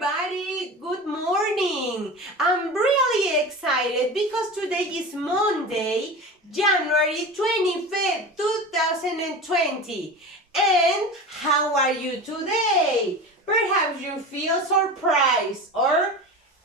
Everybody, good morning. I'm really excited because today is Monday, January 25th, 2020. And how are you today? Perhaps you feel surprised or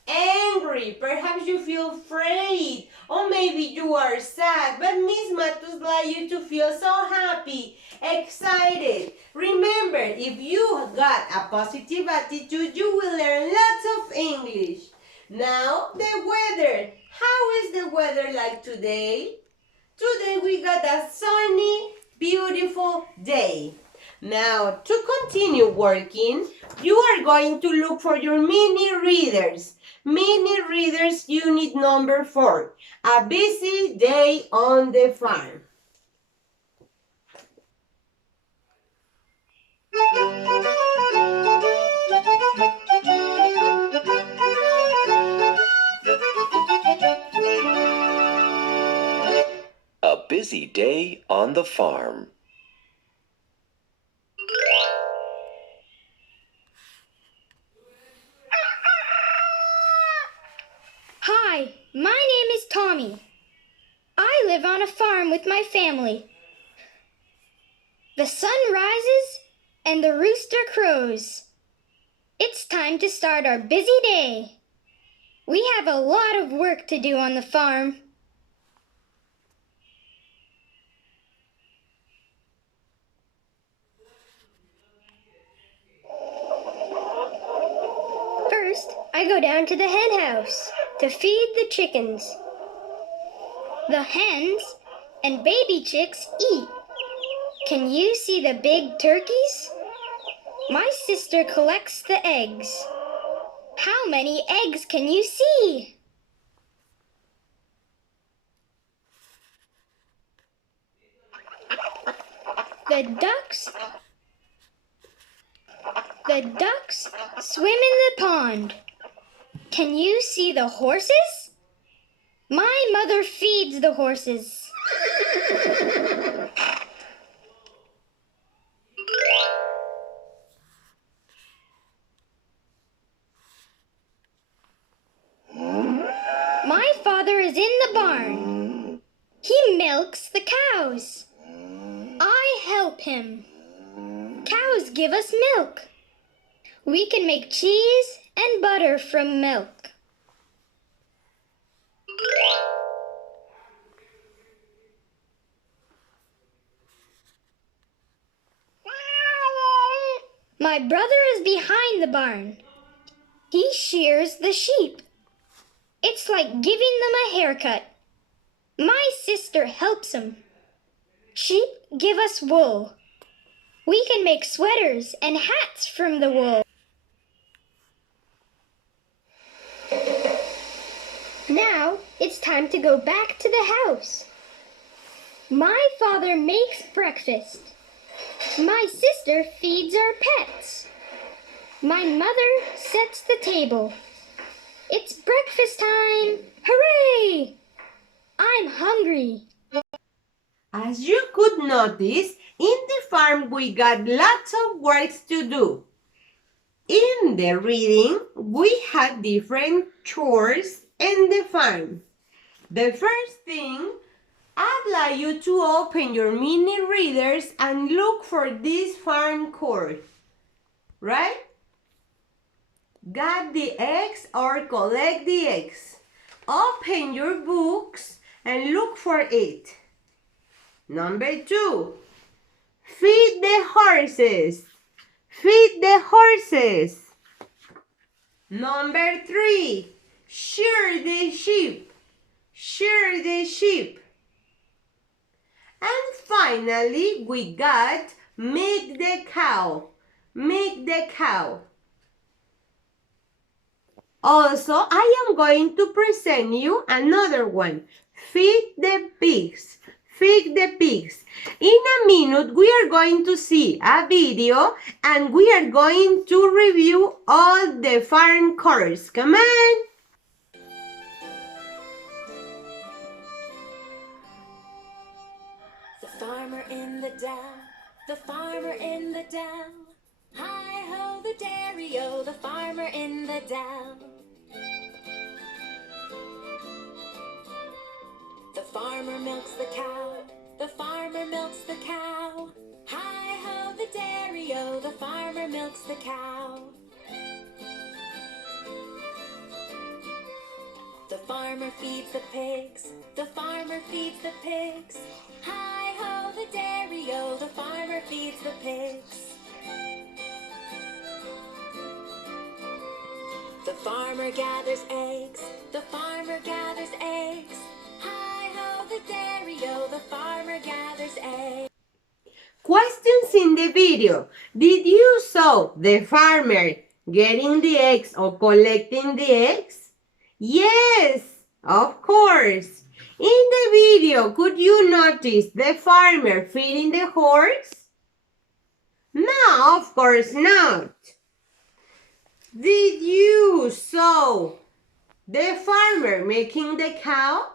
angry. Perhaps you feel afraid. Or maybe you are sad. But Miss Matus like you to feel so happy, excited. Remember, if you got a positive attitude, you will learn lots of English. Now, the weather. How is the weather like today? Today we got a sunny, beautiful day. Now, to continue working, you are going to look for your mini readers. Mini readers unit number 4. A busy day on the farm. A busy day on the farm. Hi, my name is Tommy. I live on a farm with my family. The sun rises and the rooster crows. It's time to start our busy day. We have a lot of work to do on the farm. First, I go down to the hen house to feed the chickens. The hens and baby chicks eat. Can you see the big turkeys? My sister collects the eggs. How many eggs can you see? The ducks swim in the pond. Can you see the horses? My mother feeds the horses. My father is in the barn. He milks the cows. I help him. Cows give us milk. We can make cheese and butter from milk. My brother is behind the barn. He shears the sheep. It's like giving them a haircut. My sister helps him. Sheep give us wool. We can make sweaters and hats from the wool. Now it's time to go back to the house. My father makes breakfast. My sister feeds our pets. My mother sets the table. It's breakfast time! Hooray! I'm hungry. As you could notice, in the farm we got lots of works to do. In the reading, we had different chores in the farm. The first thing, I'd like you to open your mini readers and look for this farm chore. Right? Got the eggs or collect the eggs. Open your books and look for it. Number 2, feed the horses. Feed the horses. Number 3, shear the sheep. Shear the sheep. And finally, we got milk the cow. Milk the cow. Also, I am going to present you another one. Feed the pigs. Feed the pigs. In a minute, we are going to see a video and we are going to review all the farm chores. Come on! The farmer in the dell, the farmer in the dell. Hi-ho, the dairy-o, the farmer in the the down. The farmer milks the cow. The farmer milks the cow. Hi-ho, the dairy-o, the farmer milks the cow. The farmer feeds the pigs. The farmer feeds the pigs. Hi-ho, the dairy-o, the farmer feeds the pigs. The farmer gathers eggs. The farmer gathers eggs. Hi-ho, the dairy-o, the farmer gathers eggs. Questions in the video. Did you saw the farmer getting the eggs or collecting the eggs? Yes, of course. In the video, could you notice the farmer feeding the horse? No, of course not. Did you saw the farmer milking the cow?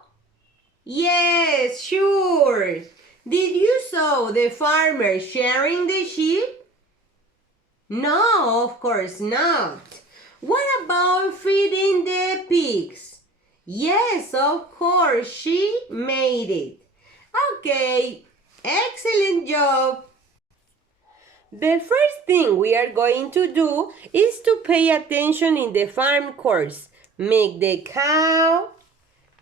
Yes, sure. Did you saw the farmer sharing the sheep? No, of course not. What about feeding the pigs? Yes, of course, she made it. Okay, excellent job. The first thing we are going to do is to pay attention in the farm course. Milk the cow,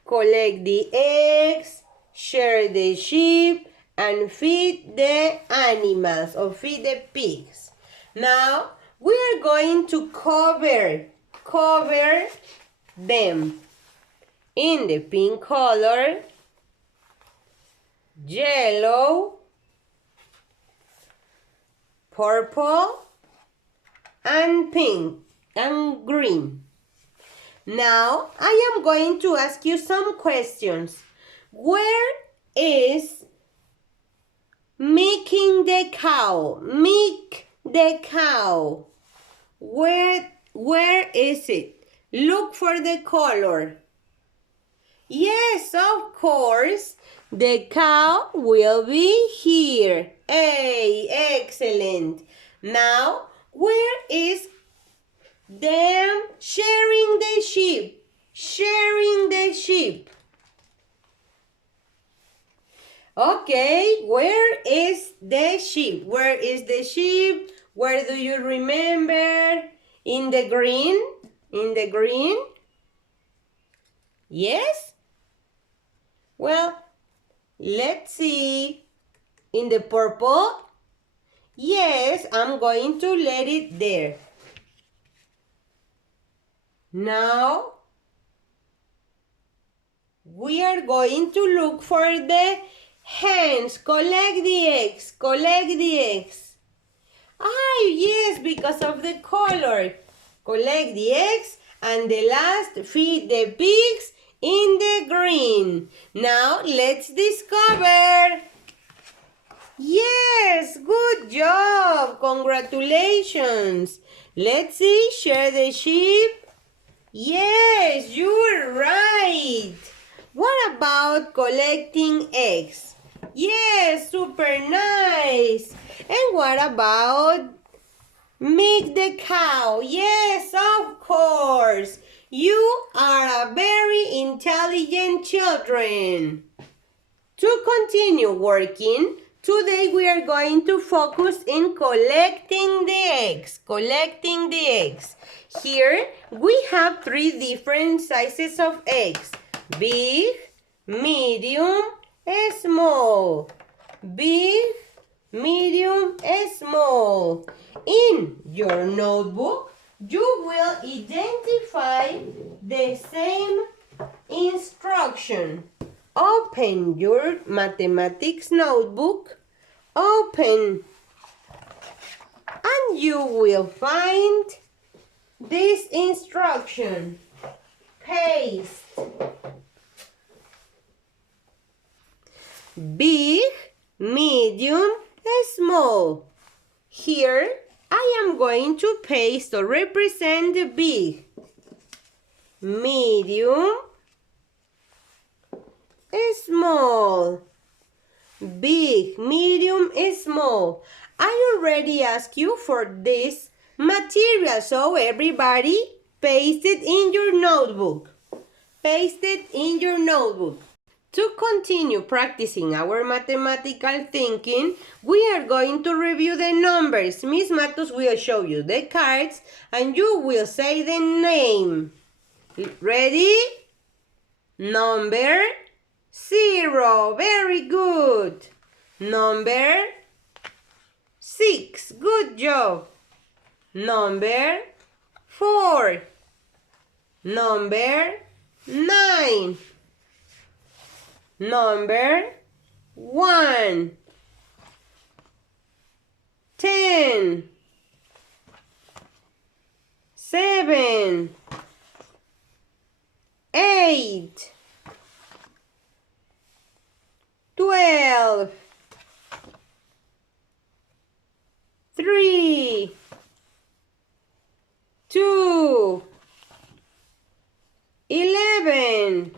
collect the eggs, share the sheep, and feed the animals or feed the pigs. Now, we are going to cover them in the pink color, yellow, purple, and pink, and green. Now, I am going to ask you some questions. Where is milking the cow? Milk the cow. Where is it? Look for the color. Yes, of course. The cow will be here. Hey, excellent. Now, where is them sharing the sheep? Sharing the sheep. Okay, where is the sheep? Where is the sheep? Where do you remember? In the green? In the green? Yes? Well, let's see. In the purple? Yes, I'm going to let it there. Now, we are going to look for the hens. Collect the eggs. Collect the eggs. Ah, yes, because of the color. Collect the eggs, and the last, feed the pigs in the green. Now, let's discover. Yes, good job. Congratulations. Let's see, share the sheep. Yes, you're right. What about collecting eggs? Yes, super nice. And what about milk the cow? Yes, of course. You are a very intelligent children. To continue working, today we are going to focus in collecting the eggs. Collecting the eggs. Here we have 3 different sizes of eggs. Big, medium, small. Big, medium, small. In your notebook, you will identify the same instruction. Open your mathematics notebook. Open. And you will find this instruction. Paste. Big, medium, small. Here, I am going to paste to represent the big, medium, small. Big, medium, small. I already asked you for this material, so everybody paste it in your notebook. Paste it in your notebook. To continue practicing our mathematical thinking, we are going to review the numbers. Miss Matos will show you the cards and you will say the name. Ready? Number 0. Very good. Number 6. Good job. Number 4. Number 9. Number 1. 10. 7. 8. 12. 3. 2. 11.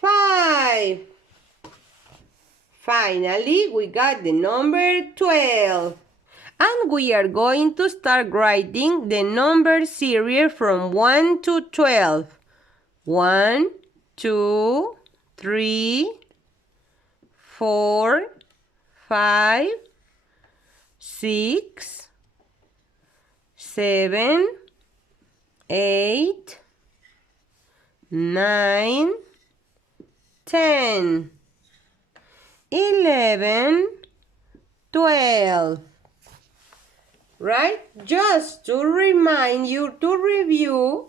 5. Finally, we got the number 12. And we are going to start writing the number series from 1 to 12. 1, 2, 3, 4, 5, 6, 7, 8, 9, 10, 11, 12. Right? Just to remind you to review,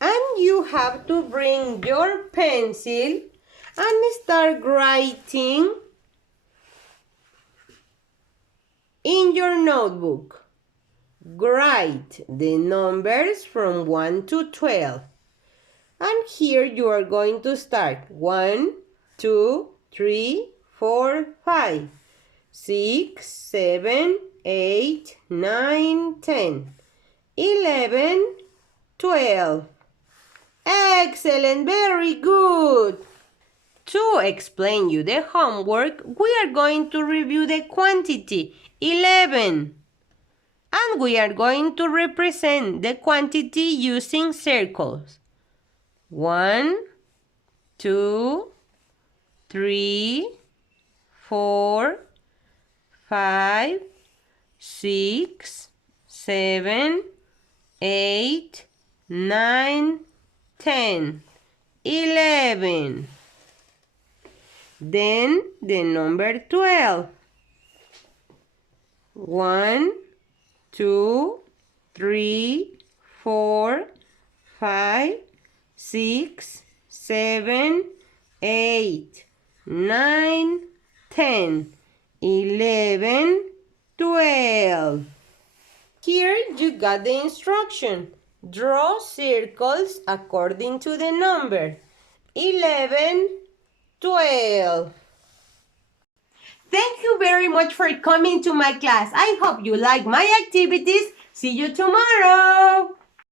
and you have to bring your pencil and start writing in your notebook. Write the numbers from 1 to 12. And here you are going to start 1, 2, 3, 4, 5, 6, 7, 8, 9, 10, 11, 12. Excellent, very good. To explain you the homework, we are going to review the quantity 11. And we are going to represent the quantity using circles. 1, 2, 3, 4, 5, 6, 7, 8, 9, 10, 11. Then the number 12. 1, 2, 3, 4, 5, 6, 7, 8, 9, 10, 11, 12. Here you got the instruction. Draw circles according to the number. 11, 12. Thank you very much for coming to my class. I hope you like my activities. See you tomorrow.